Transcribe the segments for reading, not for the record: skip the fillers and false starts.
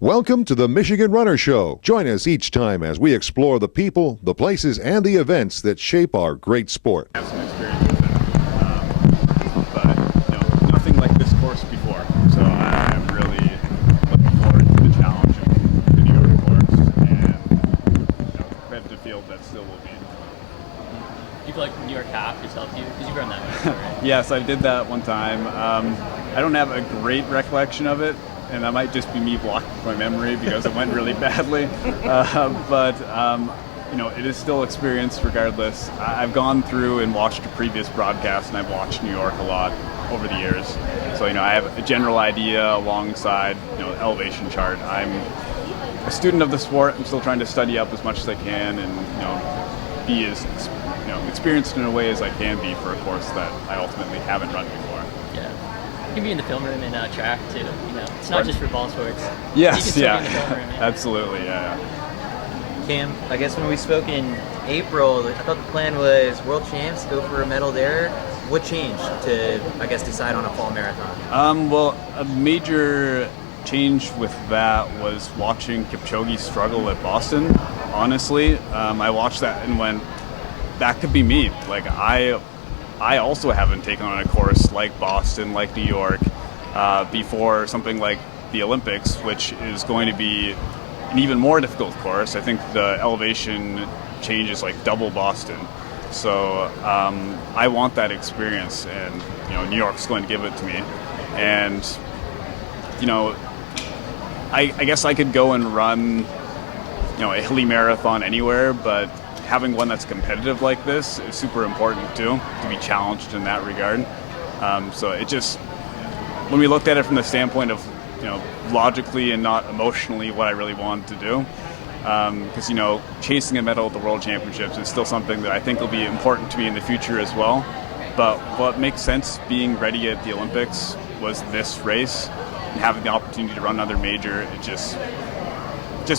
Welcome to the Michigan Runner Show. Join us each time as we explore the people, the places, and the events that shape our great sport. I have some experience with it, but nothing like this course before. So I'm really looking forward to the challenge of the New York course and the competitive field that still will be. Do you feel like New York half just helped you? Because you've run that much, right? Yes, I did that one time. I don't have a great recollection of it. And that might just be me blocking my memory because it went really badly. It is still experience regardless. I've gone through and watched a previous broadcast, and I've watched New York a lot over the years. So, I have a general idea alongside, elevation chart. I'm a student of the sport. I'm still trying to study up as much as I can and, be as, experienced in a way as I can be for a course that I ultimately haven't run before. Yeah. You can be in the film room and track too. It's not just for ball sports. Yes, you can still be in the film room, absolutely, yeah. Cam, I guess when we spoke in April, I thought the plan was world champs, go for a medal there. What changed to, decide on a fall marathon? Well, a major change with that was watching Kipchoge struggle at Boston. Honestly, I watched that and went, that could be me. Like, I also haven't taken on a course like Boston, like New York, before something like the Olympics, which is going to be an even more difficult course. I think the elevation change is like double Boston. So I want that experience, and New York's going to give it to me. And I guess I could go and run a hilly marathon anywhere, but having one that's competitive like this is super important too, to be challenged in that regard. So it just, when we looked at it from the standpoint of, logically and not emotionally what I really wanted to do, because, chasing a medal at the World Championships is still something that I think will be important to me in the future as well. But what makes sense being ready at the Olympics was this race and having the opportunity to run another major. It just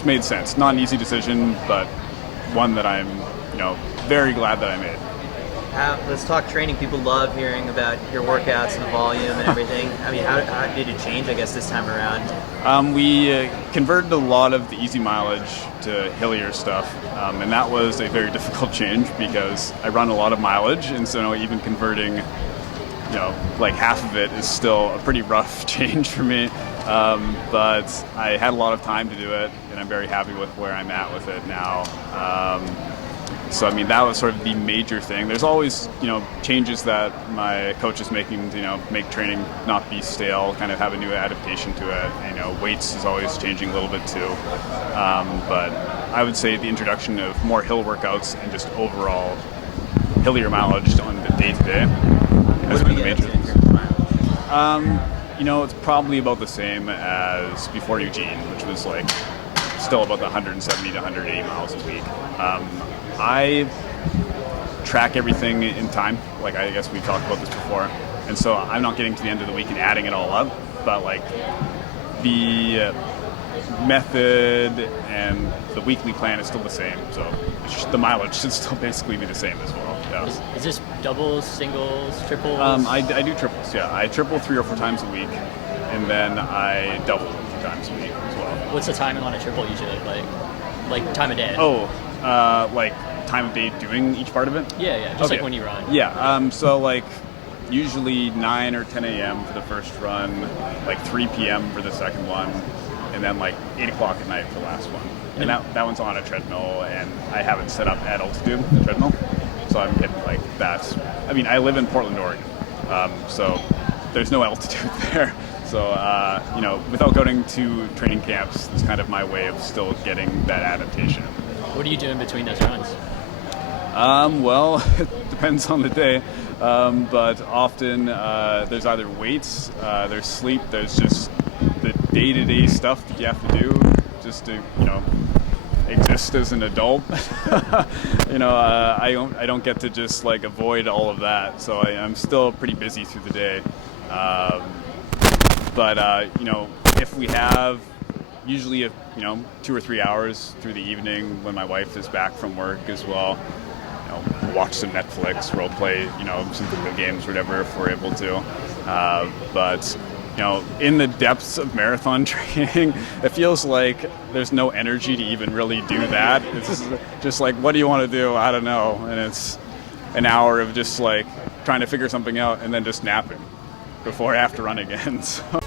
made sense. Not an easy decision, but one that I'm, very glad that I made. Let's talk training. People love hearing about your workouts and the volume and everything. How did it change, this time around? We converted a lot of the easy mileage to hillier stuff, and that was a very difficult change because I run a lot of mileage, and so even converting, like half of it is still a pretty rough change for me. But I had a lot of time to do it, and I'm very happy with where I'm at with it now. So that was sort of the major thing. There's always, changes that my coach is making to, make training not be stale, kind of have a new adaptation to it. Weights is always changing a little bit too. But I would say the introduction of more hill workouts and just overall hillier mileage on the day-to-day has been the major thing. It's probably about the same as before Eugene, which was still about the 170 to 180 miles a week. I track everything in time. I guess we talked about this before. And so I'm not getting to the end of the week and adding it all up. But the method and the weekly plan is still the same. So the mileage should still basically be the same as well. Yeah. Is this doubles, singles, triples? I do triples, yeah. I triple 3 or 4 times a week, and then I double 2 times a week as well. What's the timing on a triple usually look like? Like time of day? Time of day doing each part of it? Yeah, just okay. when you run. Yeah, usually 9 or 10 a.m. for the first run, 3 p.m. for the second one, and then 8 o'clock at night for the last one. And that one's on a treadmill, and I have it set up at altitude, the treadmill. So I'm getting that. I live in Portland, Oregon, so there's no altitude there. So, without going to training camps, it's kind of my way of still getting that adaptation. What are you doing between those runs? It depends on the day, but often there's either weights, there's sleep, there's just the day-to-day stuff that you have to do just to, exist as an adult. I don't get to just avoid all of that, so I'm still pretty busy through the day. If we have usually 2 or 3 hours through the evening when my wife is back from work as well, watch some Netflix, role play, some video games, whatever, if we're able to. But in the depths of marathon training, it feels like there's no energy to even really do that. It's just like, what do you want to do? I don't know. And it's an hour of just like trying to figure something out and then just napping before I have to run again. So